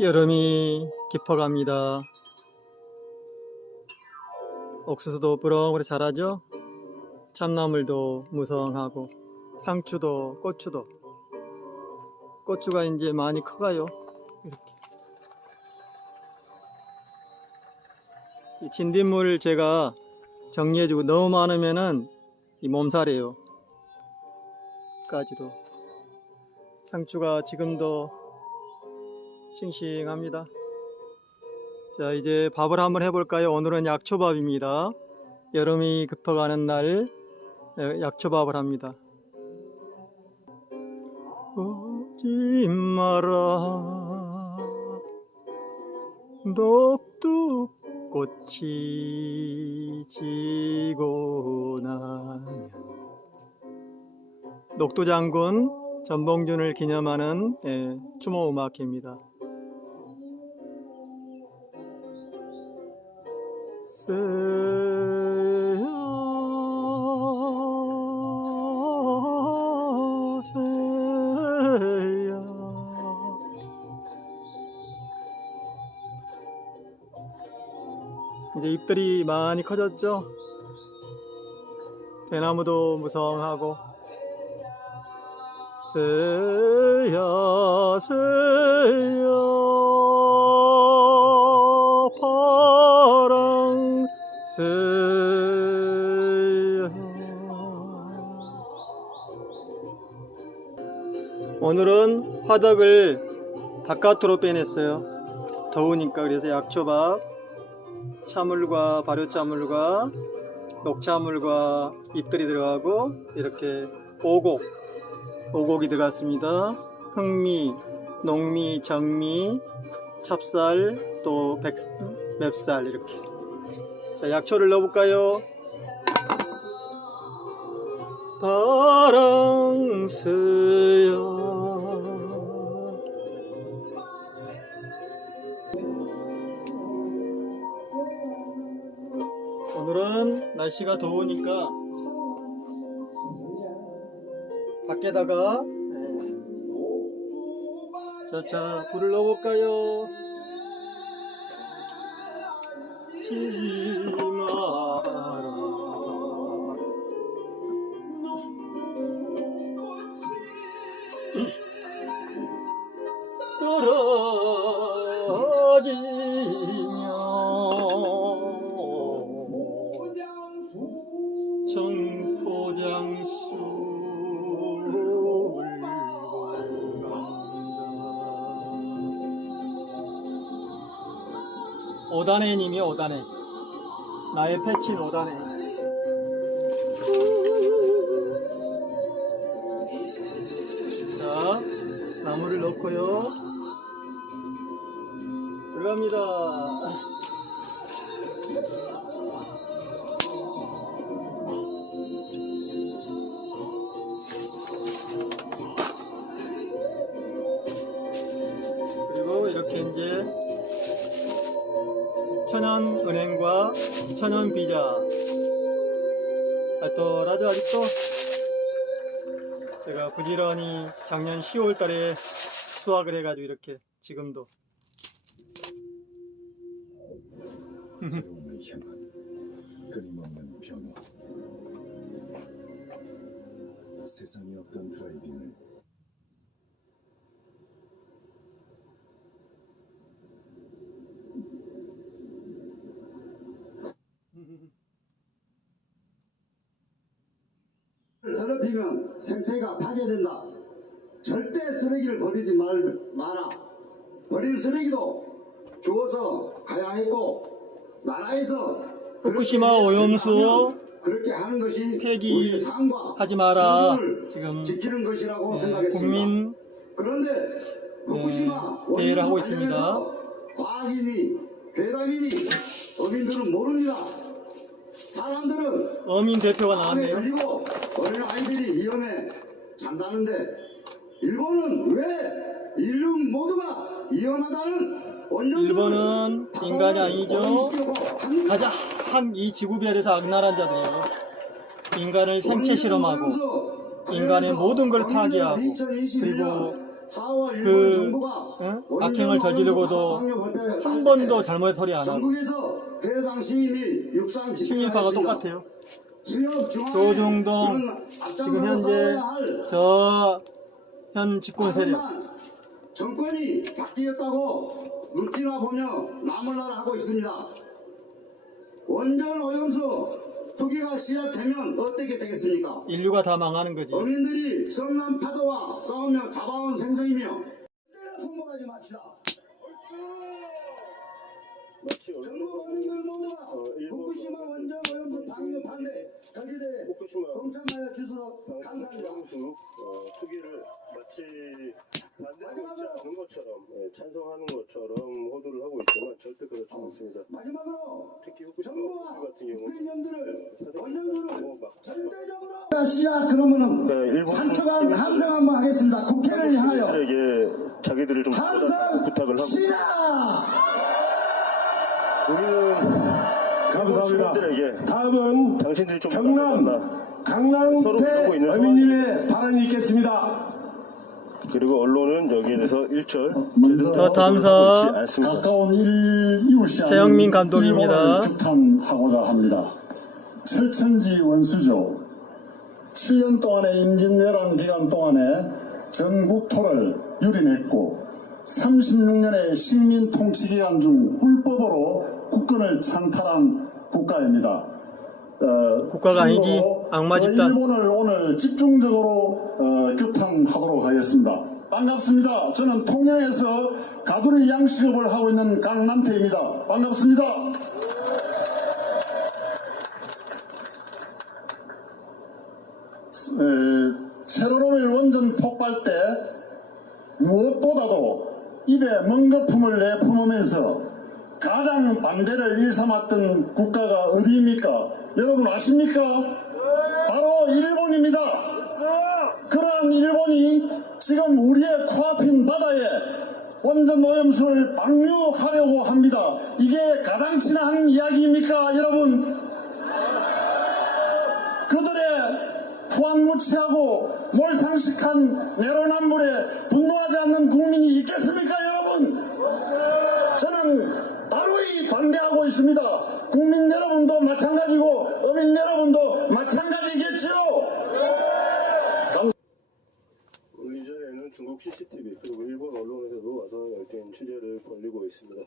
여름이 깊어갑니다. 옥수수도 부렁부렁 자라죠? 참나물도 무성하고 상추도 고추도. 고추가 이제 많이 커가요. 이렇게. 이 진딧물 제가 정리해주고 너무 많으면은 이 몸살이에요. 까지도. 상추가 지금도 싱싱합니다. 자, 이제 밥을 한번 해볼까요? 오늘은 약초밥입니다. 여름이 급어가는 날 약초밥을 합니다. 오지 마라 녹두꽃이 지고 나면. 녹두장군 전봉준을 기념하는 추모 음악회입니다. 새야 새야 이제 잎들이 많이 커졌죠? 대나무도 무성하고. 새야 새야 파랑 새야. 오늘은 화덕을 바깥으로 빼냈어요. 더우니까. 그래서 약초밥, 차물과 발효차물과 녹차물과 잎들이 들어가고 이렇게 오곡이 들어갔습니다. 흑미, 농미, 정미, 찹쌀, 또 맵쌀 이렇게. 자, 약초를 넣어볼까요? 파랑새야. 오늘은 날씨가 더우니까 밖에다가 자 불을 넣어볼까요? 피지 마라 떨어지면 청포장수 오다네님이요. 오다네. 나의 패친 오다네. 자, 나무를 넣고요. 들어갑니다. 그리고 이렇게 이제 천연은행과 천연비자 알토라죠. 아직도 제가 부지런히 작년 10월 달에 수확을 해가지고 이렇게 지금도 새로움을 향한 끊임없는 변화. 세상에 없던 드라이빙을 더럽히면 생태가 파괴된다. 절대 쓰레기를 버리지 마라. 버릴 쓰레기도 주워서 가야 했고, 나라에서 후쿠시마 오염수 그렇게 하는 것이 폐기하지 마라. 지금 지키는 것이라고 생각했습니다. 국민 그런데 후쿠시마 대회를 하고 원수 있습니다. 관련해서 과학이니 괴담이니 어민들은 모릅니다. 사람들은 어민 대표가 암에 나왔네요. 걸리고 어린 아이들이 위험에 잔다는데 일본은 왜 인류 모두가 위험하다는 원전을 일본은 인간이 아니죠. 가장 이 지구별에서 악랄한 자들이에요. 인간을 생체 실험하고 인간의 모든 걸 파괴하고 그리고 4월 일본 정부가 악행을 저지르고도 한 번도 잘못 처리 안 하고 전국에서 해상 시위 및 육상 친일파가 똑같아요. 조중동 조중동 지금 현재 현 집권 세력 정권이 바뀌었다고 눈치나 보며 나몰라라 하고 있습니다. 원전 오염수 투기가 시작되면 어떻게 되겠습니까? 인류가 다 망하는 거지. 어민들이 성난 파도와 싸우며 잡아온 생선이며 때려 손목하지 맙시다. 전국 어민들 모두가 후쿠시마 원전 오염수 방류 반대 결기대에 동참하여 주셔서 감사합니다. 투기를 마치 반대하지 않는 것처럼 찬성하는 것처럼 호도를 하고 있지만 절대 그렇지 않습니다. 마지막으로 특히 후쿠시마 정부와 같은 경우는 국민연들을 원전수를 절대적으로 자, 그러면은 3초간 함성 한번 하겠습니다. 국회를 향하여 에게 자기들을 좀 함성 부탁을 하고 시작! 우리는 감사합니다. 시민들에게 다음은 당신들이 좀 경남 서로 강남대 그러고 있는 어민님의 발언이 있겠습니다. 그리고 언론은 여기에 대해서 일절 자, 다음 있지 사 않습니다. 가까운 이웃이 아닌 최영민 감독입니다. 일본을 규탄하고자 합니다. 철천지 원수죠. 7년 동안의 임진왜란 기간 동안에 전국토를 유린했고 36년의 식민 통치 기간 중 불법으로 국권을 찬탈한 국가입니다. 국가가 아니지. 참고로 악마 집단. 일본을 오늘 집중적으로 규탄하도록 하겠습니다. 반갑습니다. 저는 통영에서 가두리 양식업을 하고 있는 강남태입니다. 반갑습니다. 체르노빌 원전 폭발 때 무엇보다도 입에 먼 거품을 내뿜으면서 가장 반대를 일삼았던 국가가 어디입니까? 여러분 아십니까? 바로 일본입니다. 그러한 일본이 지금 우리의 코앞인 바다에 원전 오염수를 방류하려고 합니다. 이게 가당치나 이야기입니까, 여러분? 그들의 후한무치하고 몰상식한 내로남불에 분노하지 않는 국민이 있겠습니까, 여러분? 저는 바로이 반대하고 있습니다. 국민 여러분도 마찬가지고 어민 여러분도 마찬가지겠죠? 이전에는 중국 CCTV 그리고 일본 언론에서도 와서 열띤 취재를 벌이고 있습니다.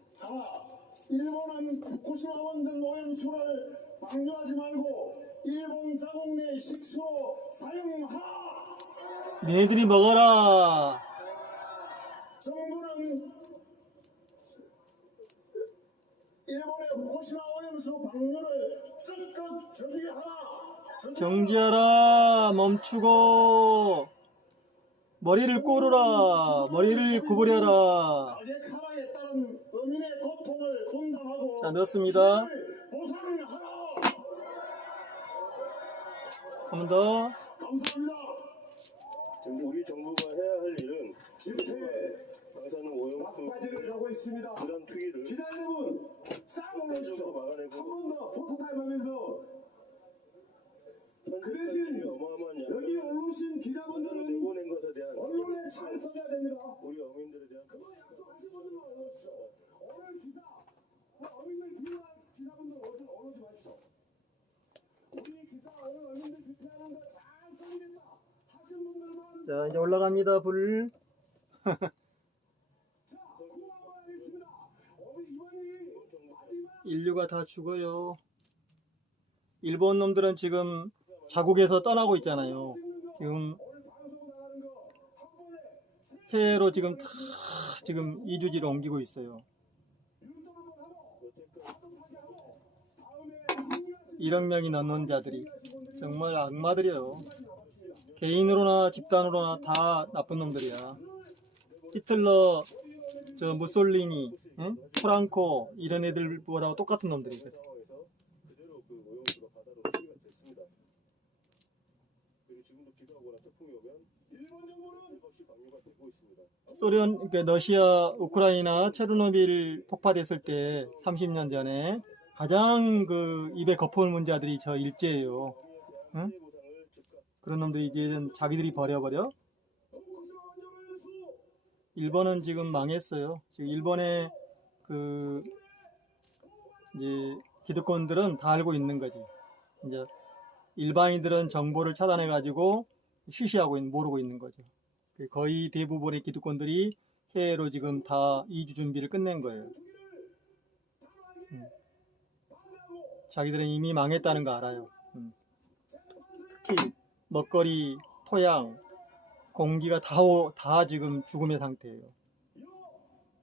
일본은 후쿠시마 원전 오염수를 방류하지 말고 일본 자국 내 식수로 사용하. 니네들이 먹어라. 정부는 일본의 후쿠시마 오염수 방류를 적극 저지하라. 정지하라. 멈추고 머리를 꼬르라. 머리를 구부려라. 가제카라에 따른 어민의 고통을 분담하고 자, 넣었습니다. 보상하라. 한 번 더. 감사합니다. 지금 우리 정부가 해야 할 일은 방사능 오염수 막바지를 가고 있습니다. 그런 투기를 기자 여러분, 싹 올라오십시오. 막아내고 한 번 더 포토타임 하면서 그 대신 어마어마한 여기 양을 올라오신 기자분들은 내보낸 것에 대한 언론에 잘 써야 됩니다. 우리 어민들에 대한 그거 약속하신 분들만 올라오십시오. 오늘 기사, 어민들 비유한 기사분들 올라오지 마십시오. 우리 기사 오늘 어민들 집회하는 거 잘 써야겠다 하신 분들만 자, 이제 올라갑니다. 불. 자, 고마워 하겠습니다. 오늘 이번이 마지막 인류가 다 죽어요. 일본 놈들은 지금 자국에서 떠나고 있잖아요. 지금 해외로 지금 다 지금 이주지를 옮기고 있어요. 1억 명이 넘는 자들이 정말 악마들이에요. 개인으로나 집단으로나 다 나쁜 놈들이야. 히틀러, 저 무솔리니, 응? 프랑코 이런 애들보다 똑같은 놈들이거든. 그대로 그 오염수가 바다로 투기가 됐습니다. 그리고 지금도 비가 오거나 태풍이 오면 일본 정부는 없이 방류가 되고 있습니다. 소련, 그러니까 러시아, 우크라이나 체르노빌 폭파됐을 때 30년 전에 가장 그 입에 거품을 자들이 저 일제예요. 응? 그런 놈들이 이제 자기들이 버려버려. 일본은 지금 망했어요. 지금 일본의 그 이제 기득권들은 다 알고 있는 거지. 이제 일반인들은 정보를 차단해 가지고 모르고 있는 거죠. 거의 대부분의 기득권들이 해외로 지금 다 이주 준비를 끝낸 거예요. 자기들은 이미 망했다는 거 알아요. 특히 먹거리, 토양, 공기가 다 지금 죽음의 상태예요.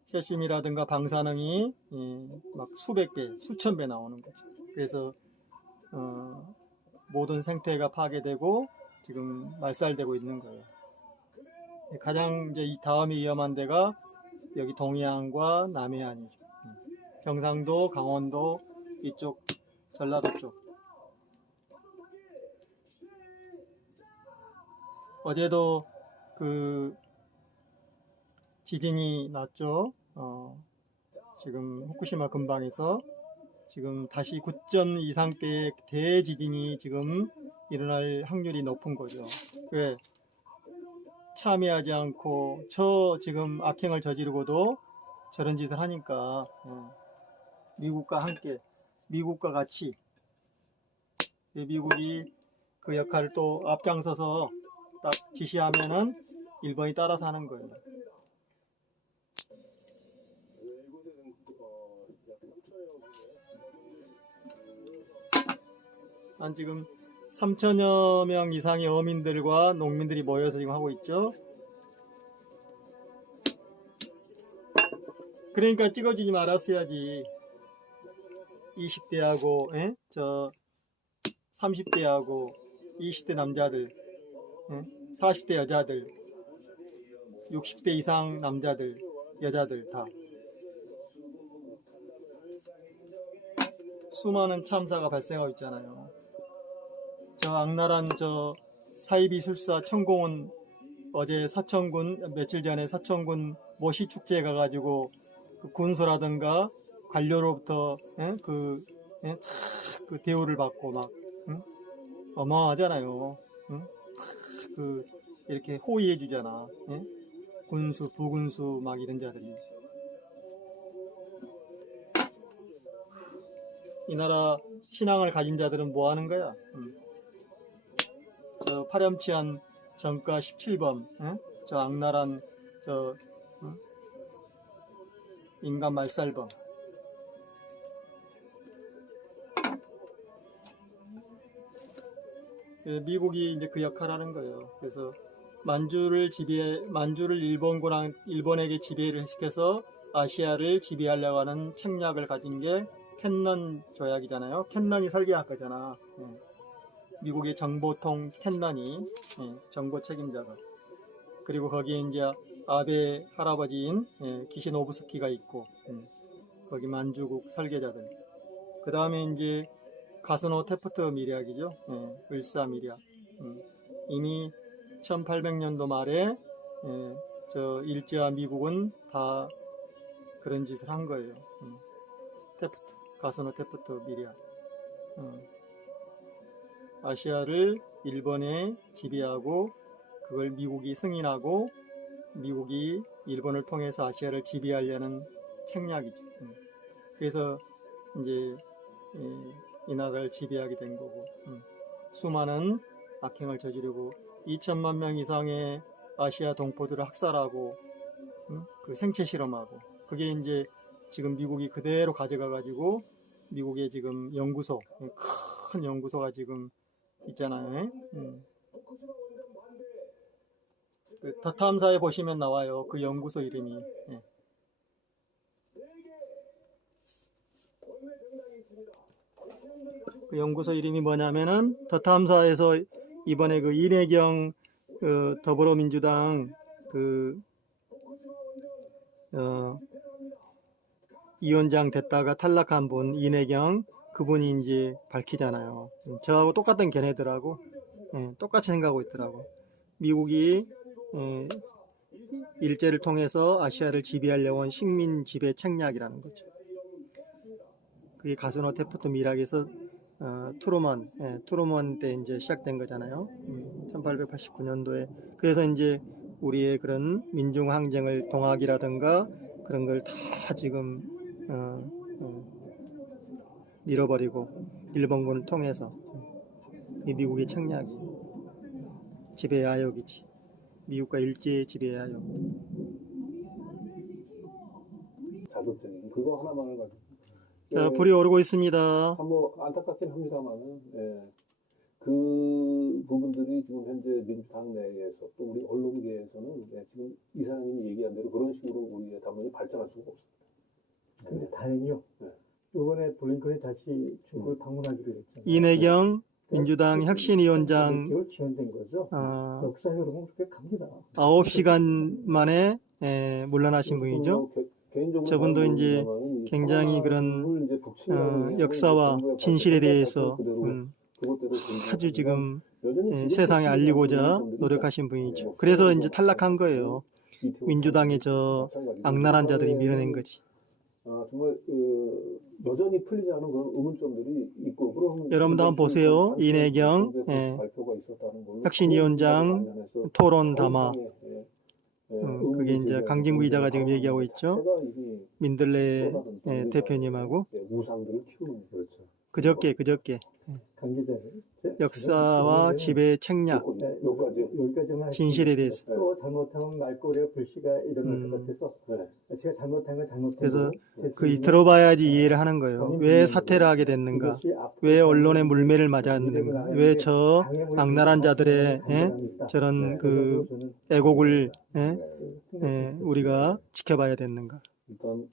세심이라든가 방사능이 막 수백 배, 수천 배 나오는 거죠. 그래서 모든 생태가 파괴되고 지금 말살되고 있는 거예요. 가장 이제 이 다음에 위험한 데가 여기 동해안과 남해안이죠. 경상도, 강원도 이쪽, 전라도 쪽. 어제도 그 지진이 났죠. 지금 후쿠시마 근방에서 지금 다시 9점 이상대의 대지진이 지금 일어날 확률이 높은 거죠. 왜? 참여하지 않고 지금 악행을 저지르고도 저런 짓을 하니까 미국과 함께, 미국과 같이 미국이 그 역할을 또 앞장서서 딱 지시하면은 일본이 따라서 하는 거예요. 한 지금 3천여 명 이상의 어민들과 농민들이 모여서 지금 하고 있죠. 그러니까 찍어주지 말았어야지. 20대하고 30대하고 20대 남자들, 40대 여자들, 60대 이상 남자들, 여자들 다 수많은 참사가 발생하고 있잖아요. 저 악랄한 저 사이비 술사 천공은 어제 며칠 전에 사천군 모시 축제에 가가지고 그 군소라든가 관료로부터 그 대우를 받고 막 어마어마하잖아요. 그 이렇게 호의해 주잖아. 군수, 부군수 막 이런 자들이. 이 나라 신앙을 가진 자들은 뭐 하는 거야? 저 파렴치한 정가 17번, 저 악랄한 저 인간 말살범. 미국이 이제 그 역할을 하는 거예요. 그래서 만주를 일본에게 지배를 시켜서 아시아를 지배하려고 하는 책략을 가진 게 캔넌 조약이잖아요. 캔넌이 설계한 거잖아. 미국의 정보통 캔넌이 정보 책임자가. 그리고 거기에 이제 아베 할아버지인 기시노부스키가 있고 거기 만주국 설계자들. 그 다음에 이제 가스노 테프트 미략이죠. 을사 미략. 이미 1800년도 말에 저 일제와 미국은 다 그런 짓을 한 거예요. 가스노 테프트 미략. 아시아를 일본에 지배하고 그걸 미국이 승인하고 미국이 일본을 통해서 아시아를 지배하려는 책략이죠. 그래서 이제 이 나라를 지배하게 된 거고 수많은 악행을 저지르고 2천만 명 이상의 아시아 동포들을 학살하고 그 생체 실험하고 그게 이제 지금 미국이 그대로 가져가 가지고 미국의 지금 연구소 큰 연구소가 지금 있잖아요. 그 더 탐사에 보시면 나와요. 그 연구소 이름이. 그 연구소 이름이 뭐냐면은 더 탐사에서 이번에 그 이내경 더불어민주당 위원장 됐다가 탈락한 분 이내경 그분이 이제 밝히잖아요. 저하고 똑같은 견해들하고 똑같이 생각하고 있더라고. 미국이 일제를 통해서 아시아를 지배하려고 한 식민 지배 책략이라는 거죠. 그게 가스노 테프트 미락에서 트루먼 때 이제 시작된 거잖아요. 1889년도에. 그래서 이제 우리의 그런 민중항쟁을 동학이라든가 그런 걸 다 지금 밀어버리고 일본군을 통해서 이 미국의 책략이 지배야욕이지. 미국과 일제의 지배야욕. 자극적인 그거 하나만을 가지고 자, 불이 오르고 있습니다. 참 뭐 안타깝긴 합니다만은 그 부분들이 지금 현재 민주당 내에서 또 우리 언론계에서는 지금 이사장님이 얘기한 대로 그런 식으로 우리의 담론이 발전할 수가 없습니다. 근데 다행히요. 네. 이번에 블링컨이 다시 중국을 방문하기로 했잖아요. 이내경 민주당 혁신위원장 개월 지연된 거죠. 역사 흐름은 그렇게 갑니다. 9시간 만에 물러나신 분이죠. 개인적으로 저분도 이제 모르겠지만은 이 굉장히 천안함을 이제 북침하는 역사와 정부의 진실에 발표가 대해서 그대로 그것대로 아주 지금 여전히 지금 세상에 알리고자 분들이 노력하신 있죠. 분이죠. 그래서 이제 탈락한 거예요. 민주당의 저 악랄한 자들이 밀어낸 거지. 정말 여전히 풀리지 않은 그런 의문점들이 있고 그런 여러분도 한번 보세요. 이내경 발표가 있었다는 걸로 혁신위원장 관련해서 토론 담화. 의문이 그게 이제 제기하는 강진구 기자가 지금 상황 얘기하고 있죠. 자체가 이미 민들레 또 다른 대표님하고 우상들을 키우는 그렇죠. 그저께 강 기자님. 역사와 지배 책략, 여기까지만 진실에 대해서. 또 잘못하면 말꼬리와 불씨가 일어날 것 같아서 제가 잘못한 건 잘못한 그래서 거고 그 들어봐야지 이해를 하는 거예요. 왜 사퇴를 하게 됐는가? 왜 언론의 물매를 맞았는가? 왜 저 악랄한 자들의 저런 그 애곡을 우리가 지켜봐야 됐는가? 일단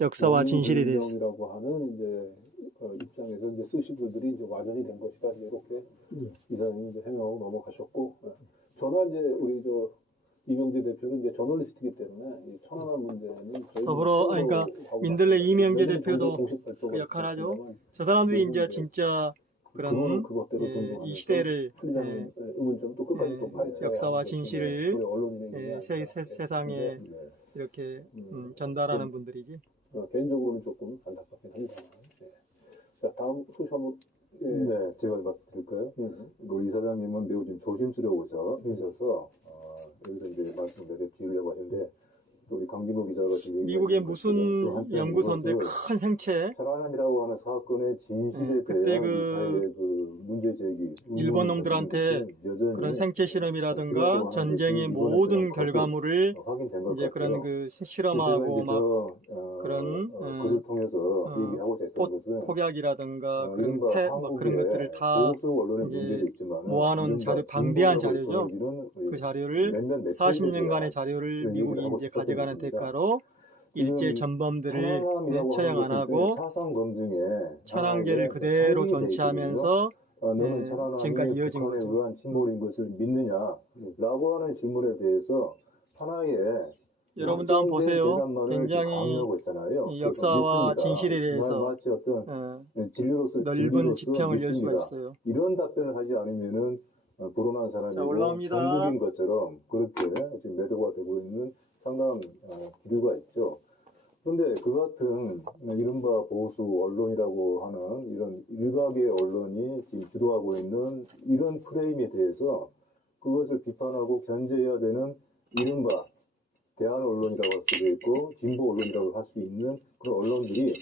역사와 진실에 대해서. 이라고 하는 이제 입장에서 이제 쓰신 분들이 이제 와전이 된 것이다 이렇게 이사님이 이제 해명하고 넘어가셨고 저는 이제 우리 저 이명재 대표는 이제 저널리스트이기 때문에 이 천안함 문제는 더불어 그러니까 민들레 이명재 대표도 그 역할 하죠. 저 사람들이 이제 진짜 그런 이 시대를 의문점 또 끝까지 또 파헤쳐야 역사와 진실을 언론인에게 세상에 이렇게 전달하는 분들이지. 개인적으로는 조금 안타깝긴 합니다. 자, 다음 소식 한번. 네, 제가 말씀드릴까요? 우리 이사장님은 매우 좀 조심스러워서 여기서 이제 말씀을 몇 개 드리려고 하는데 또 우리 강진구 기자가 지금 미국의 무슨 연구소인데 큰 생체 천안함이라고 하는 사건의 진실에 그때 대한 그 문제 제기 일본 놈들한테 그런 생체 실험이라든가 전쟁의 모든 결과물을 이제 그런 그 실험하고 막 그런 그를 통해서 얘기하고자 했던 것은 폭약이라든가 그런 그런 것들을 다 이제 모아놓은 자료, 방대한 자료죠. 그 자료를 40년간의 자료를 미국이 이제 가져가는 대가로 일제 전범들을 처형 안 하고 천황제를 그대로 존치하면서 지금까지 이어진 거죠. 의한 침몰인 것을 믿느냐라고 하는 질문에 대해서 하나의 여러분도 한번 보세요. 굉장히 이 역사와 진실에 대해서 넓은 지평을 열 수가 있어요. 이런 답변을 하지 않으면은 불온한 사람이고 전국인 것처럼 그렇게 지금 매도가 되고 있는 상당한 기류가 있죠. 그런데 그 같은 이른바 보수 언론이라고 하는 이런 일각의 언론이 지금 주도하고 있는 이런 프레임에 대해서 그것을 비판하고 견제해야 되는 이른바 대한 언론이라고 할 수도 있고 진보 언론이라고 할 수 있는 그런 언론들이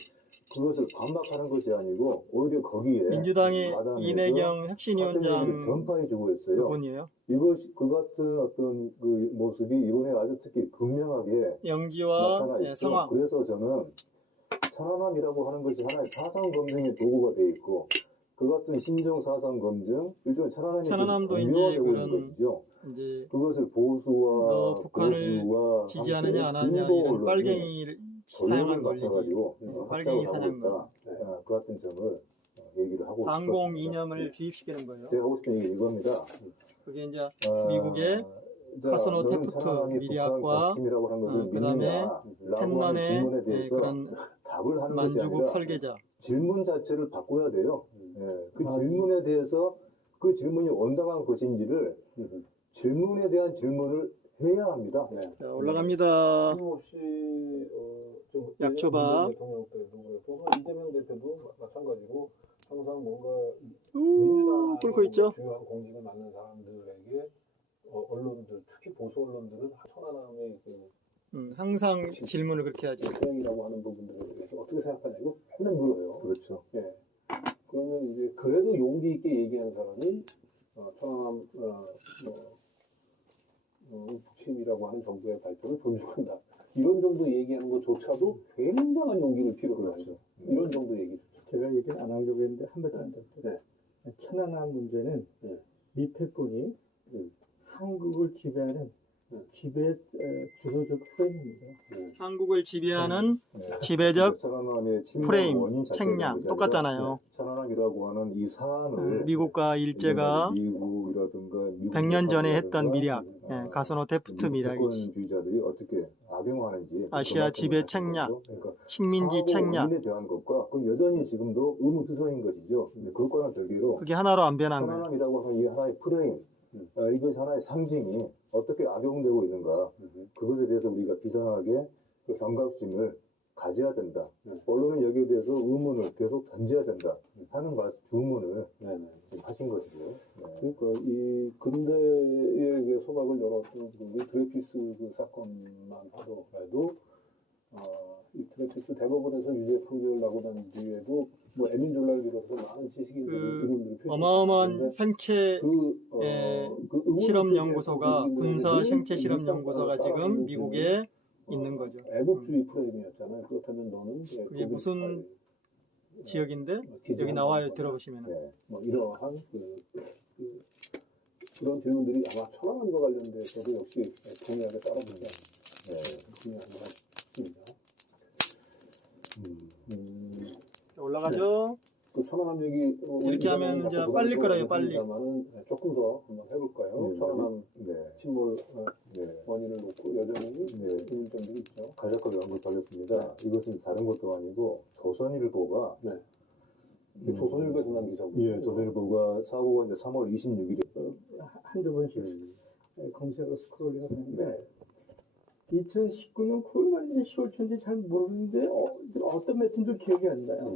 그것을 반박하는 것이 아니고 오히려 거기에 민주당의 이내경 혁신위원장 전파해주고 있어요. 그분이에요. 이것이 그 같은 어떤 그 모습이 이번에 아주 특히 극명하게 영지와 나타나 있죠. 상황. 그래서 저는 천안함이라고 하는 것이 하나의 사상 검증의 도구가 돼 있고 그 같은 신종 사상 검증 일종의 천안함도 이제 정교화되고 있는 그런 것이죠. 이제 그것을 보수와 북한을 지지하느냐 안 하느냐 이런 빨갱이를 사용한 논리지. 빨갱이 사냥론. 그 같은 점을 얘기를 하고 반공 이념을 주입시키는 거예요. 제가 하고 싶은 얘기 이겁니다. 그게 이제 미국의 카스노 테프트 미리학과 그다음에 텐넌의 그런 만주국 설계자 질문 자체를 바꿔야 돼요. 그 질문에 대해서 그 질문이 온당한 것인지를 질문에 대한 질문을 해야 합니다. 자, 올라갑니다. 끊임없이 좀 약초밥. 대통령 때도 그랬고 이재명 대표도 마찬가지로 항상 뭔가 끓고 있죠. 주요한 공직을 맡는 사람들에게 언론들 특히 보수 언론들은 천안함의 그 항상 질문을 그렇게 하죠. 태양이라고 하는 부분들에 대해서 어떻게 생각하냐 이거 맨날 물어요. 그렇죠. 예. 그러면 이제 그래도 용기 있게 얘기하는 사람이 천안함 북침이라고 하는 정부의 발표를 존중한다. 이런 정도 얘기하는 것조차도 굉장한 용기를 필요로 하죠. 이런 정도 얘기죠. 제가 얘기를 안 하려고 했는데 한 번도 안 됐죠. 네. 천안함 문제는 네. 미패권이 한국을 지배하는 지배 주도적 프레임입니다. 한국을 지배하는 지배적 천안함의 침몰 프레임, 원인 자체가 책량 문제죠. 똑같잖아요. 천안함이라고 하는 이 사안을 미국과 일제가 미국이라든가 100년 전에 했던 미략, 가스노 데프트 미략이지. 주의자들이 어떻게 악용하는지 아시아 지배 책략, 그러니까 식민지 책략. 원인에 대한 것과 그건 여전히 지금도 의무투성인 것이죠. 근데 그것과는 별개로 그게 하나로 안 변한 거예요. 천안함이라고 하는 이 하나의 프레임, 이것이 하나의 상징이 어떻게 악용되고 있는가, 그것에 대해서 우리가 비상하게 경각심을 가져야 된다. 언론은 여기에 대해서 의문을 계속 던져야 된다 하는 주문을 지금 하신 것이고요. 그러니까 이 근대의 그 소박을 열었던 그 드레피스 그 사건만 하더라도 이 드레피스 대법원에서 유죄 판결 나고 난 뒤에도 뭐 에민졸라를 비롯해서 많은 지식인들이 의문들을 어마어마한 생체 실험 연구소가 군사 생체 실험 연구소가 지금 미국에 있는 거죠. 애국주의 프레임이었잖아요. 그렇다면 너는 그게 무슨 지역인데 여기 나와요. 들어보시면 뭐 이러한 그런 질문들이 아마 천안함과 관련돼서도 역시 동일하게 따라붙지 않나 싶습니다. 올라가죠. 그 천안함 얘기 이렇게 하면 이제 빨리 끌어요. 빨리. 조금 더 한번 해볼까요? 천안함 침몰 원인을 놓고 여전히 의문점들이 있죠. 간략하게 언급하겠습니다. 이것은 다른 것도 아니고 조선일보가 조선일보에서 난 기사고. 예, 조선일보가 사고가 이제 3월 26일에 한두 번씩 검색어 스크롤링을 했는데 2019년 9월 말인지 10월 초인지 잘 모르는데 어떤 매체인지 기억이 안 나요.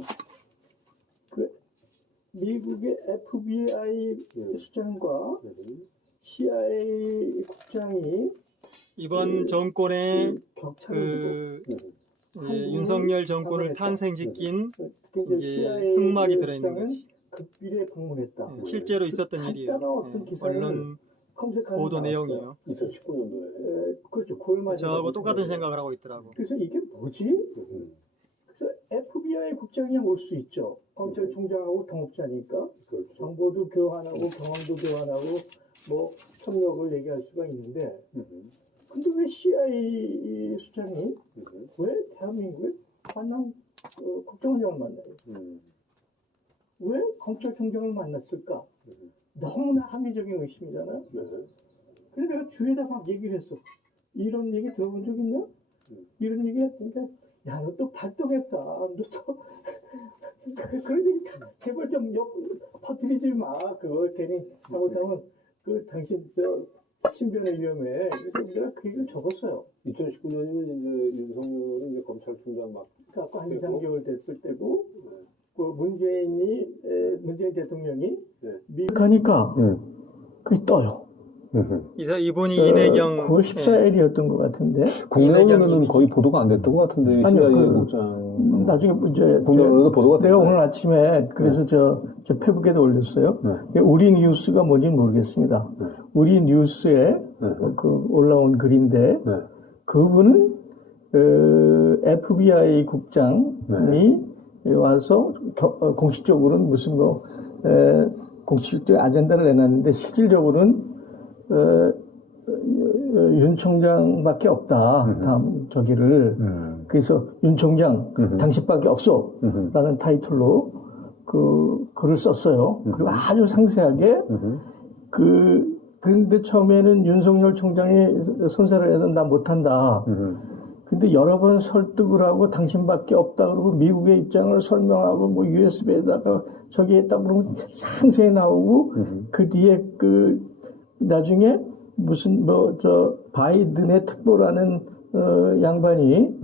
그 미국의 FBI 수장과 CIA 국장이 이번 정권의 격차를 윤석열 정권을 탄생시킨 이제 CIA 흑막이 들어있는 거지. 극비리에 방문했다. 실제로 있었던 일이에요. 어떤 기사를 언론 검색하는 보도 내용이요. 2019년도에. 그렇죠. 9월 말. 저하고 똑같은 생각을 하고 있더라고. 그래서 이게 뭐지? 그래서 FBI 국장이 올 수 있죠. 검찰총장하고 동업자니까. 그렇죠. 정보도 교환하고 경험도 교환하고 뭐 협력을 얘기할 수가 있는데 근데 왜 CIA 수장이 왜 대한민국에 국정원장을 만나요? 왜 검찰총장을 만났을까? 너무나 합리적인 의심이잖아요. 그래서 내가 주위에다 막 얘기를 했어. 이런 얘기 들어본 적 있나? 이런 얘기 했으니까 야, 너 또 발동했다. 너 또 그런 얘기 제발 좀 퍼뜨리지 마. 그거 괜히 잘못하면 당신 신변의 위험에. 그래서 내가 그 얘기를 적었어요. 2019년이면 이제 윤석열이 이제 검찰총장 막 아까 한 2, 3개월 됐을 때고 그 문재인 대통령이 미국하니까 그게 떠요. 이분이 이내경 9월 14일이었던 것 같은데 국내에는 거의 보도가 안 됐던 것 같은데 CIA 국장 나중에 이제 국내에도 보도가 내가 오늘 아침에 그래서 저 페북에도 올렸어요. 우리 뉴스가 뭔지 모르겠습니다. 우리 뉴스에 그 올라온 글인데 그분은 FBI 국장이 와서 공식적으로는 무슨 공식적 아젠다를 내놨는데 실질적으로는 윤 총장밖에 없다. 다음 저기를 그래서 윤 총장 당신밖에 없어 라는 타이틀로 그 글을 썼어요. 그리고 아주 상세하게 그런데 처음에는 윤석열 총장이 선사를 해서 나 못한다. 근데 여러 번 설득을 하고 당신밖에 없다 그러고 미국의 입장을 설명하고 뭐 USB에다가 저기 했다 그러면 상세히 나오고 그 뒤에 나중에 무슨 바이든의 특보라는 양반이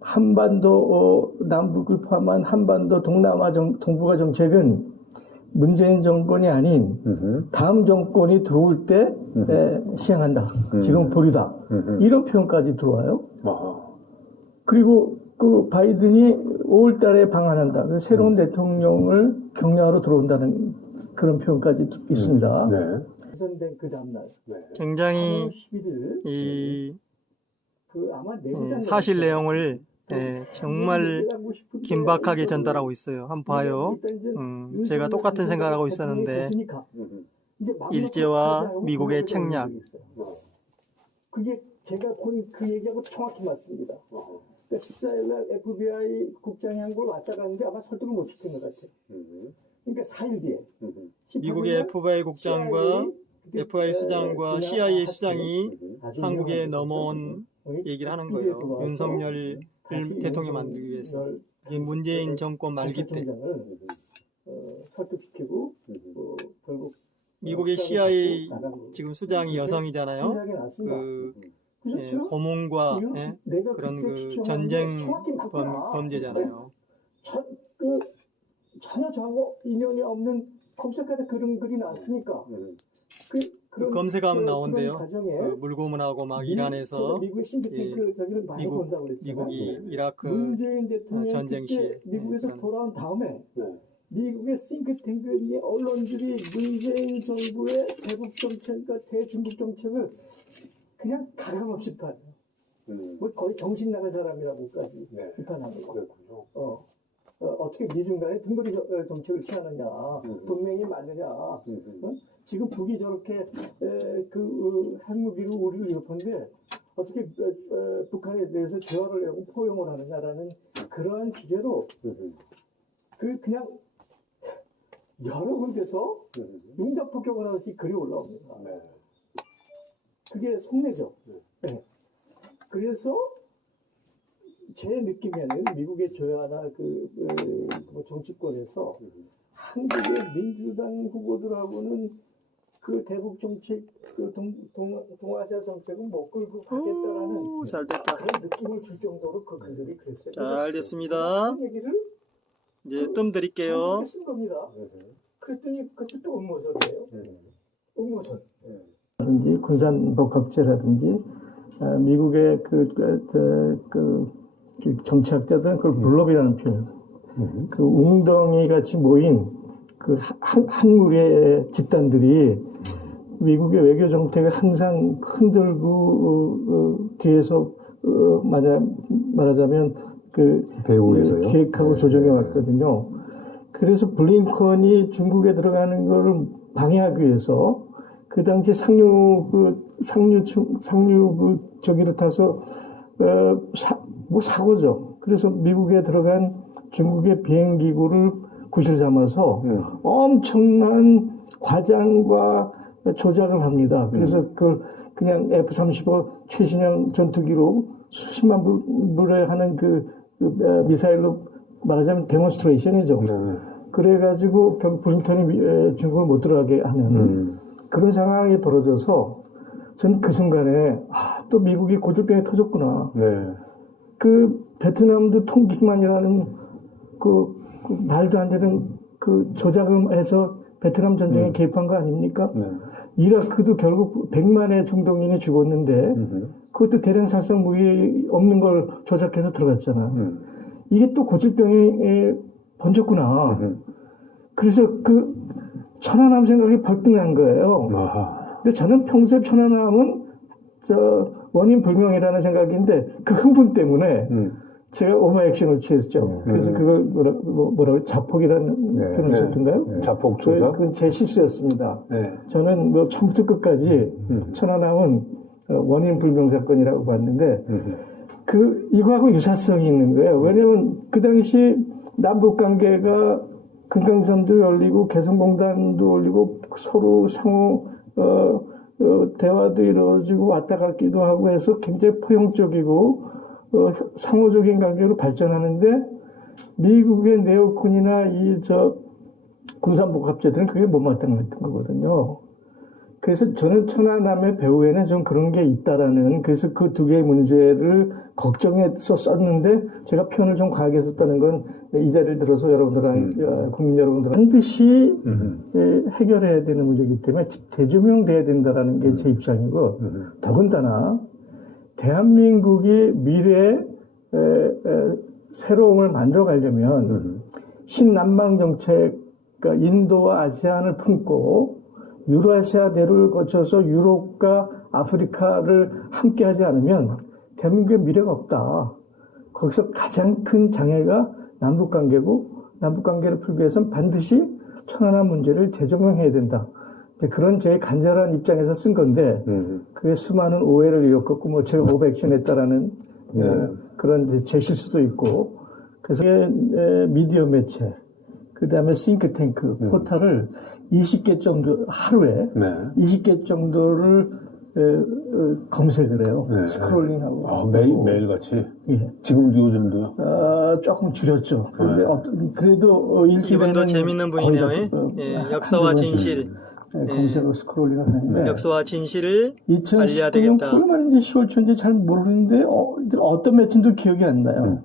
한반도 남북을 포함한 한반도 동북아 정책은 문재인 정권이 아닌 다음 정권이 들어올 때 시행한다. 지금 보류다. 이런 표현까지 들어와요. 그리고 그 바이든이 5월 달에 방한한다. 그래서 새로운 대통령을 격려하러 들어온다는 그런 표현까지 있습니다. 선된 그 다음날 굉장히 11일 이 그 아마 내부장 사실 내용을 정말 긴박하게 전달하고 있어요. 한번 봐요. 제가 똑같은 생각을 하고 있었는데 일제와 미국의 책략. 그게 제가 본 그 얘기하고 정확히 맞습니다. 그러니까 14일날 FBI 국장이 한 걸 왔다 갔는데 아마 설득을 못 시킨 것 같아요. 그러니까 4일 뒤에 미국의 FBI 국장과 FBI 수장과 CIA 수장이 한국에 넘어온 얘기를 하는 거예요. 윤석열 대통령 만들기 위해서. 이게 문재인 정권 말기 때. 설득시키고 결국 미국의 CIA 지금 수장이 여성이잖아요. 고문과 그런 그 전쟁 범죄잖아요. 전혀 저하고 인연이 없는 검색하다 그런 글이 나왔으니까 그 검색하면 나온대요. 그 물고문하고 막 이란에서 미국이 이라크 전쟁 시에 미국에서 돌아온 다음에 미국의 싱크탱크의 언론들이 문재인 정부의 대북 정책과 대중국 정책을 그냥 가감없이 비판해요. 뭐 거의 정신 나간 사람이라고까지 비판하는 거예요. 어떻게 미중 간에 등거리 정책을 취하느냐, 동맹이 맞느냐. 지금 북이 저렇게 핵무기로 우리를 위협하는데 어떻게 북한에 대해서 대화를 하고 포용을 하느냐라는 그러한 주제로 그냥 여러 군데서 용답 폭격을 하듯이 글이 올라옵니다. 그게 속내죠. 그래서 제 느낌에는 미국의 조야나 뭐 정치권에서 한국의 민주당 후보들하고는 그 대북 정책, 동아시아 정책은 못 끌고 가겠다라는 잘됐다. 그런 느낌을 줄 정도로 그 글들이 그랬어요. 잘 됐습니다. 얘기를 이제 뜸 드릴게요. 쓴 겁니다. 그랬더니 그것도 또 음모설이에요. 음모설. 라든지 군산복합체라든지 미국의 그 정치학자들은 그걸 블럽이라는 표현. 그 웅덩이 같이 모인 그 한 무리의 집단들이 미국의 외교 정책을 항상 흔들고 뒤에서 말하자면 그 배후에서요? 기획하고 조정해 왔거든요. 그래서 블링컨이 중국에 들어가는 것을 방해하기 위해서 그 당시 상류 저기를 타서 사고죠. 그래서 미국에 들어간 중국의 비행기구를 구실 삼아서 엄청난 과장과 조작을 합니다. 그래서 그걸 그냥 F-35 최신형 전투기로 수십만 불에 하는 그 미사일로 말하자면 데몬스트레이션이죠. 그래가지고 결국 블링컨이 중국을 못 들어가게 하는 그런 상황이 벌어져서 저는 그 순간에 또 미국이 고질병이 터졌구나. 그 베트남도 통기만이라는 그 말도 안 되는 그 조작을 해서 베트남 전쟁에 개입한 거 아닙니까? 이라크도 결국 100만의 중동인이 죽었는데 그것도 대량 살상 무기 없는 걸 조작해서 들어갔잖아. 이게 또 고질병이 번졌구나. 그래서 그 천안함 생각이 벌떡 난 거예요. 근데 저는 평소에 천안함은 원인 불명이라는 생각인데 그 흥분 때문에 제가 오버액션을 취했죠. 그래서 그걸 뭐라고 자폭이라는 표현을 썼던가요? 자폭 조작? 그건 제 실수였습니다. 저는 뭐 처음부터 끝까지 천안함은 원인 불명 사건이라고 봤는데 이거하고 유사성이 있는 거예요. 왜냐하면 그 당시 남북 관계가 금강산도 열리고 개성공단도 열리고 서로 상호 대화도 이루어지고 왔다 갔기도 하고 해서 굉장히 포용적이고 상호적인 관계로 발전하는데 미국의 네오콘이나 군산복합체들은 그게 못마땅했던 거거든요. 그래서 저는 천안함의 배후에는 좀 그런 게 있다라는, 그래서 그 두 개의 문제를 걱정해서 썼는데 제가 표현을 좀 과하게 썼다는 건 이 자리를 들어서 여러분들한 국민 여러분들 반드시 해결해야 되는 문제이기 때문에 대조명돼야 된다라는 게 제 입장이고, 더군다나 대한민국이 미래에 새로움을 만들어 가려면 신남방 정책, 그러니까 인도와 아세안을 품고 유라시아 대륙을 거쳐서 유럽과 아프리카를 함께 하지 않으면 대한민국의 미래가 없다. 거기서 가장 큰 장애가 남북관계고, 남북관계를 풀기 위해서는 반드시 천안함 문제를 재조명해야 된다. 그런 제 간절한 입장에서 쓴 건데, 그게 수많은 오해를 일으켰고, 뭐 제가 오버액션했다라는 그런 제 실수도 있고, 그래서 미디어 매체, 그 다음에 싱크탱크 포털을 20개 정도, 하루에 20개 정도를 검색을 해요. 스크롤링하고. 매일같이? 예. 지금도 요즘도요? 조금 줄였죠. 그런데 그래도 이분도 재밌는 분이네요. 역사와 진실. 검색하고 스크롤링을 하는데. 역사와 진실을 알려야 2019년 되겠다. 9월 말인지 10월 초인지 잘 모르는데, 어떤 매체도 기억이 안 나요.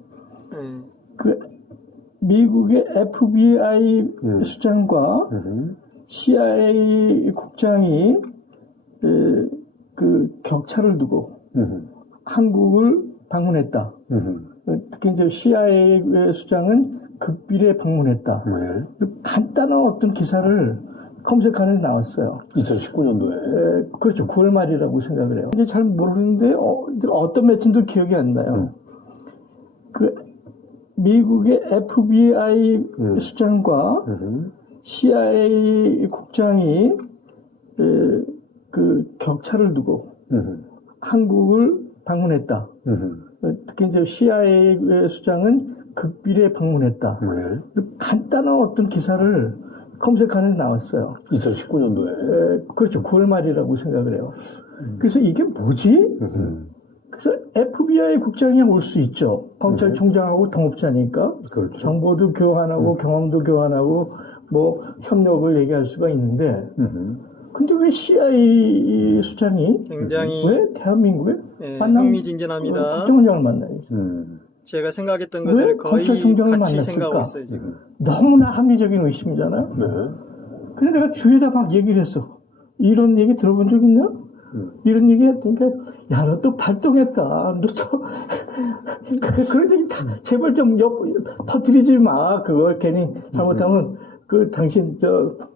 그, 미국의 FBI 수장과 CIA 국장이 그 격차를 두고 한국을 방문했다. 특히 이제 CIA 수장은 극비리에 방문했다. 간단한 어떤 기사를 검색하는 데 나왔어요. 2019년도에. 그렇죠. 9월 말이라고 생각을 해요. 이제 잘 모르는데 어떤 매체도 기억이 안 나요. 그 미국의 FBI 수장과 CIA 국장이 그 격차를 두고 한국을 방문했다. 특히 이제 CIA 수장은 극비리에 방문했다. 간단한 어떤 기사를 검색하는 데 나왔어요. 2019년도에. 그렇죠. 9월 말이라고 생각을 해요. 그래서 이게 뭐지? 그래서 FBI 국장이 올 수 있죠. 검찰총장하고 동업자니까. 그렇죠. 정보도 교환하고 경험도 교환하고 뭐 협력을 얘기할 수가 있는데, 근데 왜 CIA 수장이 굉장히 왜 대한민국에 흥미진진합니다. 국정원장을 만나야지. 제가 생각했던 왜 것을 거의 검찰총장을 같이 만났을까? 생각하고 있어요, 지금. 너무나 합리적인 의심이잖아요. 근데 내가 주위에다 막 얘기를 했어. 이런 얘기 들어본 적 있냐? 이런 얘기 했으니까, 야, 너 또 발동했다. 너 또, 그런 얘기 제발 좀 터뜨리지 마. 그거 괜히 잘못하면, 당신,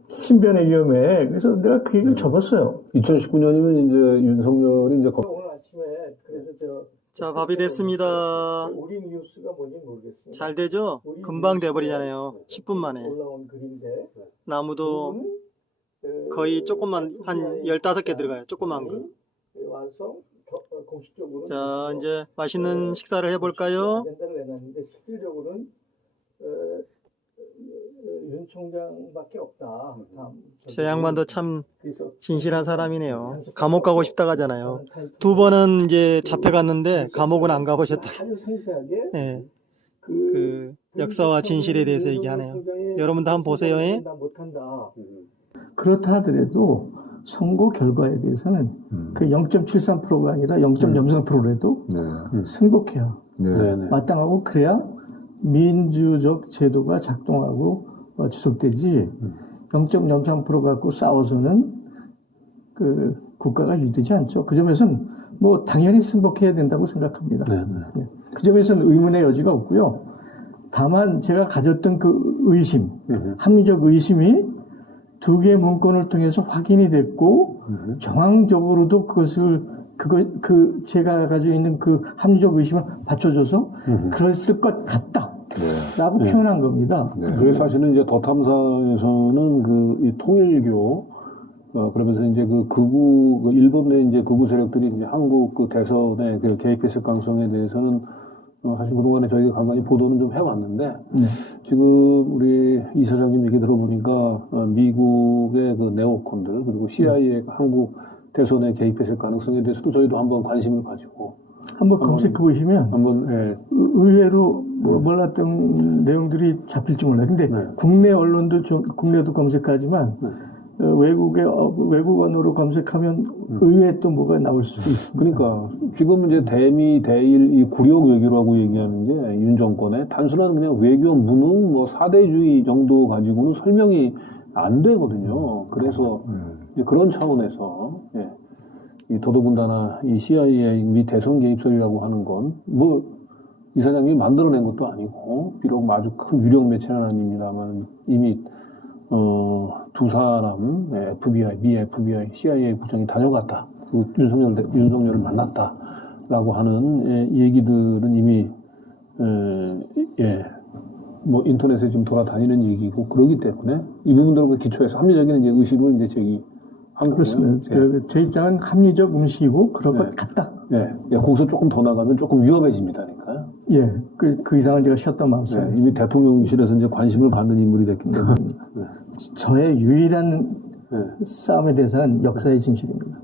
신변의 위험에. 그래서 내가 그 얘기를 접었어요. 2019년이면 이제 윤석열이 이제 오늘 아침에, 그래서 자, 밥이 됐습니다. 우리 뉴스가 뭔지 모르겠습니다. 잘 되죠? 금방 돼버리잖아요. 10분 만에. 올라온 글인데. 나무도 거의 조금만, 한 15개 들어가요. 조그만 거. 와서 공식적으로. 자, 이제 맛있는 식사를 해볼까요? 아젠다를 내놨는데, 실질적으로는, 윤 총장밖에 없다. 저 양반도 참 진실한 사람이네요. 감옥 가고 싶다고 하잖아요. 2번은 이제 잡혀갔는데 감옥은 안 가보셨다. 아주 상세하게 네. 그 역사와 진실에 대해서 얘기하네요. 여러분도 한번 보세요. 못한다. 그렇다 하더라도 선거 결과에 대해서는 그 0.73%가 아니라 0.03%라도 승복해야 마땅하고, 그래야 민주적 제도가 작동하고 지속되지, 0.03% 갖고 싸워서는 그 국가가 유지되지 않죠. 그 점에서는 뭐 당연히 승복해야 된다고 생각합니다. 네. 그 점에서는 의문의 여지가 없고요. 다만 제가 가졌던 그 의심, 합리적 의심이 두 개의 문건을 통해서 확인이 됐고, 정황적으로도 그것을 제가 가지고 있는 그 합리적 의심을 받쳐줘서 그랬을 것 같다. 라고 표현한 겁니다. 저희 사실은 이제 더 탐사에서는 이 통일교, 그러면서 이제 일본 내 이제 극우 세력들이 이제 한국 대선에 개입했을 가능성에 대해서는 사실 그동안에 저희가 간간히 보도는 좀 해왔는데, 지금 우리 이사장님 얘기 들어보니까 미국의 네오콘들, 그리고 CIA 한국 대선에 개입했을 가능성에 대해서도 저희도 한번 관심을 가지고 한번 검색해 보시면 의외로 몰랐던 내용들이 잡힐지 몰라요. 근데 국내 언론도 국내도 검색하지만 외국어로 검색하면 의외 또 뭐가 나올 수도 있습니다. 그러니까 지금 이제 대미 대일 이 구력 외교라고 얘기하는 게 윤 정권의 단순한 그냥 외교 무능 뭐 사대주의 정도 가지고는 설명이 안 되거든요. 그래서 이제 그런 차원에서 예, 이 더더군다나 이 CIA 미 대선 개입설이라고 하는 건 뭐 이사장님이 만들어낸 것도 아니고 비록 아주 큰 유력 매체는 아닙니다만 이미 두 사람 미 FBI, CIA 국장이 다녀갔다. 윤석열을 만났다라고 하는 얘기들은 이미 뭐 인터넷에 좀 돌아다니는 얘기고 그러기 때문에 이 부분들과 기초해서 합리적인 이제 의식을 이제 제기한 그렇습니다. 거고요. 제 입장은 합리적 음식이고 그럴 것 같다. 거기서 조금 더 나가면 조금 위험해집니다니까요. 예, 그 이상은 제가 쉬었다 말씀드렸습니다. 이미 대통령실에서 이제 관심을 갖는 인물이 됐기 때문에. 저의 유일한 싸움의 대상은 역사의 진실입니다.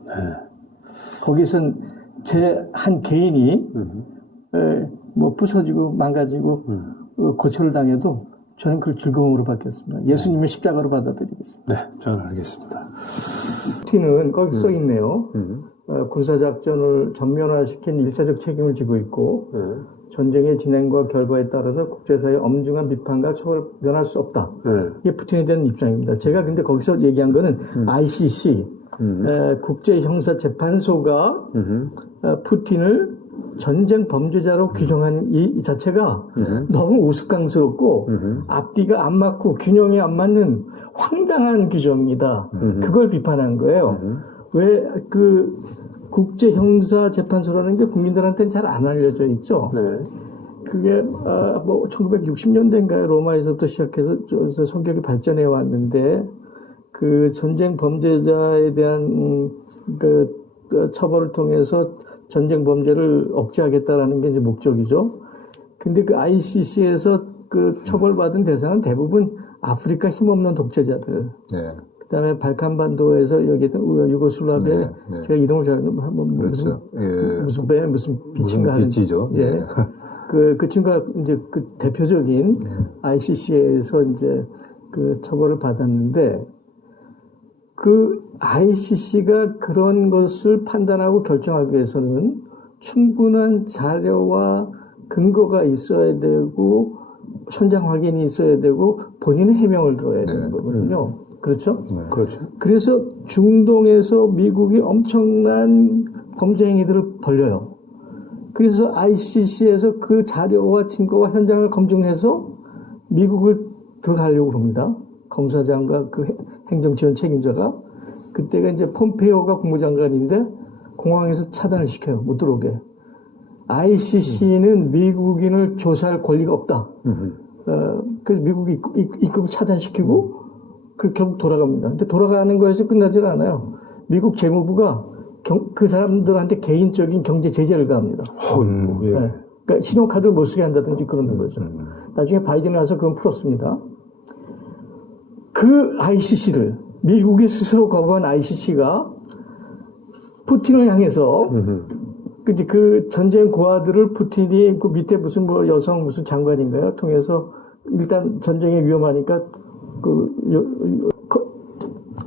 거기선 제 한 개인이 뭐 부서지고 망가지고 고초를 당해도 저는 그걸 즐거움으로 받겠습니다. 예수님의 십자가로 받아들이겠습니다. 네, 잘 알겠습니다. 푸틴은 거기 써 있네요. 군사작전을 전면화시킨 일차적 책임을 지고 있고 전쟁의 진행과 결과에 따라서 국제사회의 엄중한 비판과 처벌을 면할 수 없다. 이게 푸틴에 대한 입장입니다. 제가 근데 거기서 얘기한 거는 ICC 국제형사재판소가 푸틴을 전쟁 범죄자로 규정한 이 자체가 너무 우스꽝스럽고 앞뒤가 안 맞고 균형이 안 맞는 황당한 규정이다. 그걸 비판한 거예요. 왜 그 국제형사재판소라는 게 국민들한테는 잘 안 알려져 있죠. 그게 뭐 1960년대인가요? 로마에서부터 시작해서 성격이 발전해 왔는데 그 전쟁 범죄자에 대한 그 처벌을 통해서 전쟁 범죄를 억제하겠다라는 게 이제 목적이죠. 근데 그 ICC에서 그 처벌받은 대상은 대부분 아프리카 힘없는 독재자들. 그다음에 발칸반도에서 여기 유고슬라비아 제가 이름을 잘 무슨 무슨 빛인가 하는 빛이죠. 그 친구가 이제 그 대표적인 ICC에서 이제 그 처벌을 받았는데 그 ICC가 그런 것을 판단하고 결정하기 위해서는 충분한 자료와 근거가 있어야 되고 현장 확인이 있어야 되고 본인의 해명을 들어야 되는 거거든요. 그렇죠? 그렇죠. 그래서 중동에서 미국이 엄청난 범죄 행위들을 벌려요. 그래서 ICC에서 그 자료와 증거와 현장을 검증해서 미국을 들어가려고 합니다. 검사장과 그 행정지원 책임자가. 그때가 이제 폼페이오가 국무장관인데 공항에서 차단을 시켜요. 못 들어오게. ICC는 미국인을 조사할 권리가 없다. 그래서 미국이 입국을 차단시키고 결국 돌아갑니다. 근데 돌아가는 거에서 끝나질 않아요. 미국 재무부가 그 사람들한테 개인적인 경제 제재를 가합니다. 그러니까 신용카드를 못 쓰게 한다든지 그러는 거죠. 나중에 바이든이 와서 그건 풀었습니다. 그 ICC를 미국이 스스로 거부한 ICC가 푸틴을 향해서 그 전쟁 고아들을 푸틴이 그 밑에 무슨 뭐 여성 무슨 장관인가요? 통해서 일단 전쟁이 위험하니까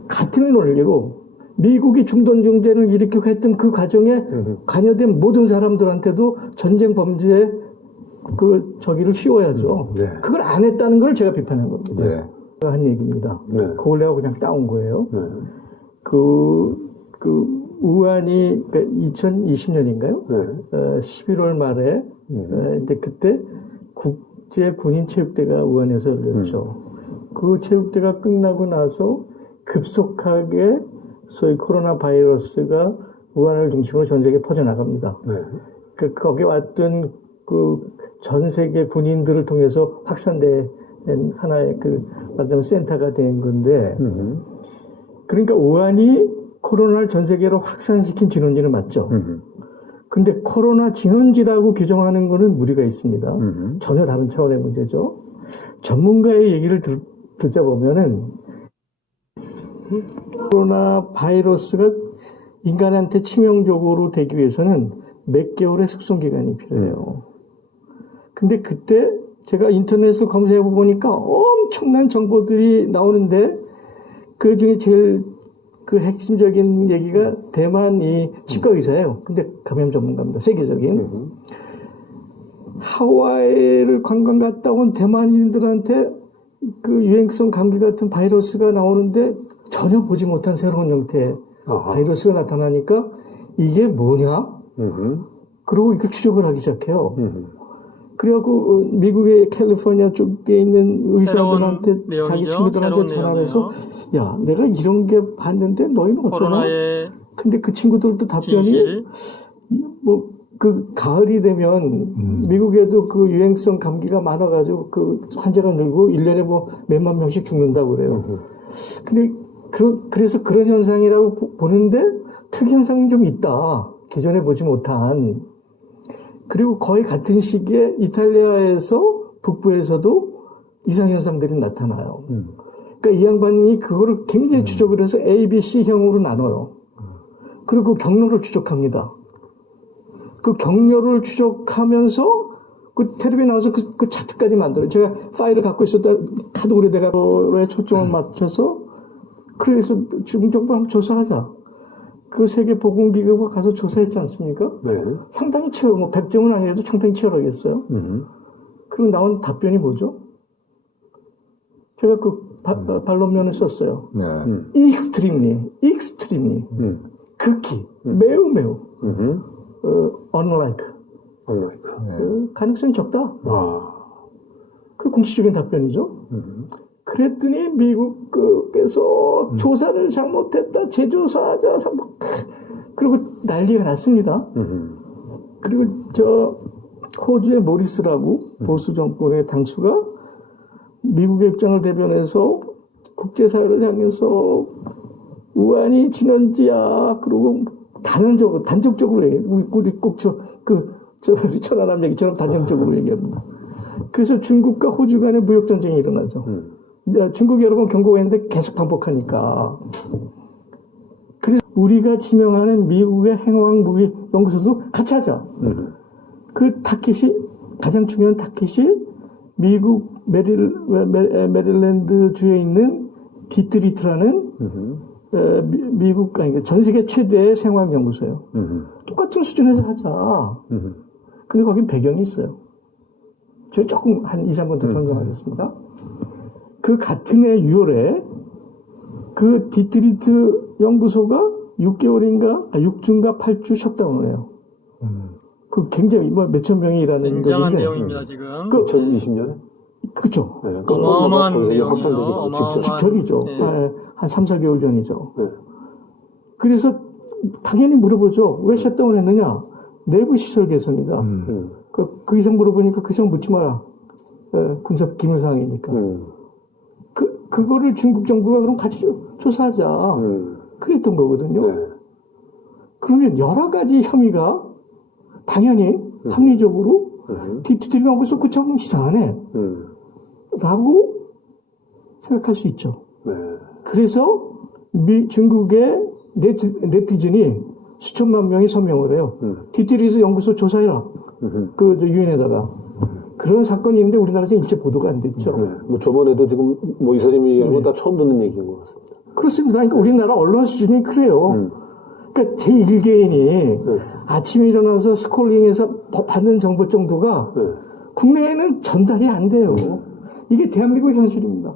같은 논리로 미국이 중동 경제를 일으키고 했던 그 과정에 관여된 모든 사람들한테도 전쟁 범죄에 그 저기를 씌워야죠. 그걸 안 했다는 걸 제가 비판한 겁니다. 한 얘기입니다. 그걸 내가 그냥 따온 거예요. 우한이 그러니까 2020년인가요? 11월 말에 이제 그때 국제 군인 체육대가 우한에서 열렸죠. 그 체육대가 끝나고 나서 급속하게 소위 코로나 바이러스가 우한을 중심으로 전 세계에 퍼져나갑니다. 거기 왔던 그 전 세계 군인들을 통해서 확산된 하나의 말하자면 센터가 된 건데, 그러니까 우한이 코로나를 전 세계로 확산시킨 진원지는 맞죠. 근데 코로나 진원지라고 규정하는 거는 무리가 있습니다. 전혀 다른 차원의 문제죠. 전문가의 얘기를 듣자 보면은 코로나 바이러스가 인간한테 치명적으로 되기 위해서는 몇 개월의 숙성 기간이 필요해요. 근데 그때 제가 인터넷을 검색해 보니까 엄청난 정보들이 나오는데 그 중에 제일 그 핵심적인 얘기가 대만이 치과 의사예요. 근데 감염 전문가입니다. 세계적인. 하와이를 관광 갔다 온 대만인들한테 그 유행성 감기 같은 바이러스가 나오는데 전혀 보지 못한 새로운 형태의 바이러스가 나타나니까 이게 뭐냐? 그리고 이걸 추적을 하기 시작해요. 그래갖고 미국의 캘리포니아 쪽에 있는 의사들한테 자기 친구들한테 전화를 해서 야, 내가 이런 게 봤는데 너희는 어떠냐? 근데 그 친구들도 답변이 뭐 그 가을이 되면 미국에도 그 유행성 감기가 많아가지고 그 환자가 늘고 1년에 뭐 몇만 명씩 죽는다고 그래요. 근데 그래서 그런 현상이라고 보는데 특이 현상이 좀 있다. 기존에 보지 못한. 그리고 거의 같은 시기에 이탈리아에서 북부에서도 이상현상들이 나타나요. 그러니까 이 양반이 그거를 굉장히 추적을 해서 A, B, C형으로 나눠요. 그리고 경로를 추적합니다. 그 경로를 추적하면서 그 텔레비에 나와서 그 차트까지 만들어요. 제가 파일을 갖고 있었다 카테고리에다가 그거에 초점을 맞춰서 그래서 지금 정부 한번 조사하자. 그 세계보건기구가 가서 조사했지 않습니까? 네. 상당히 뭐 100점은 아니라도 상당히 치열하겠어요. 그럼 나온 답변이 뭐죠? 제가 그 반론면을 썼어요. extremely, 극히, 매우, unlike. 가능성이 적다. 그 공식적인 답변이죠. 그랬더니 미국에서 조사를 잘못했다, 재조사하자, 그리고 난리가 났습니다. 그리고 호주의 모리스라고 보수 정권의 당수가 미국의 입장을 대변해서 국제사회를 향해서 우한이 진원지야, 그리고 단정적으로 얘기해요. 우리 꼭 천안함 얘기처럼 단정적으로 얘기합니다. 그래서 중국과 호주 간의 무역전쟁이 일어나죠. 중국이 여러 번 경고했는데 계속 반복하니까. 그래서 우리가 지명하는 미국의 핵무기 연구소도 같이 하자. 그 타켓이, 가장 중요한 타켓이 미국 메릴랜드 주에 있는 디트리트라는 전 세계 최대의 생화학연구소예요. 똑같은 수준에서 하자. 근데 거긴 배경이 있어요. 제가 조금 한 2, 3분 더 설명하겠습니다. 그 같은 해 6월에 그 디트리트 연구소가 6주인가 8주 셧다운을 해요. 그 굉장히 몇천 명이 일하는 굉장한 내용입니다, 지금. 2020년에? 그죠. 네. 어마어마한 내용이죠. 직전이죠. 네. 한 3, 4개월 전이죠. 네. 그래서 당연히 물어보죠. 왜 셧다운 했느냐? 내부 시설 개선이다. 그 이상 물어보니까 그 이상 묻지 마라. 군사 기밀사항이니까. 그거를 중국 정부가 그럼 같이 조사하자. 그랬던 거거든요. 네. 그러면 여러 가지 혐의가 당연히 합리적으로 디트리가 하고서 그 참 이상하네. 라고 생각할 수 있죠. 네. 그래서 중국의 네티즌이 수천만 명이 서명을 해요. 디트리에서 연구소 조사해라. 유엔에다가. 그런 사건이 있는데 우리나라에서 일체 보도가 안 됐죠. 뭐 저번에도 지금 뭐 이사님이 얘기한 건 다 처음 듣는 얘기인 것 같습니다. 그렇습니다. 그러니까 우리나라 언론 수준이 그래요. 그러니까 제1개인이 아침에 일어나서 스크롤링해서 받는 정보 정도가 국내에는 전달이 안 돼요. 이게 대한민국 현실입니다.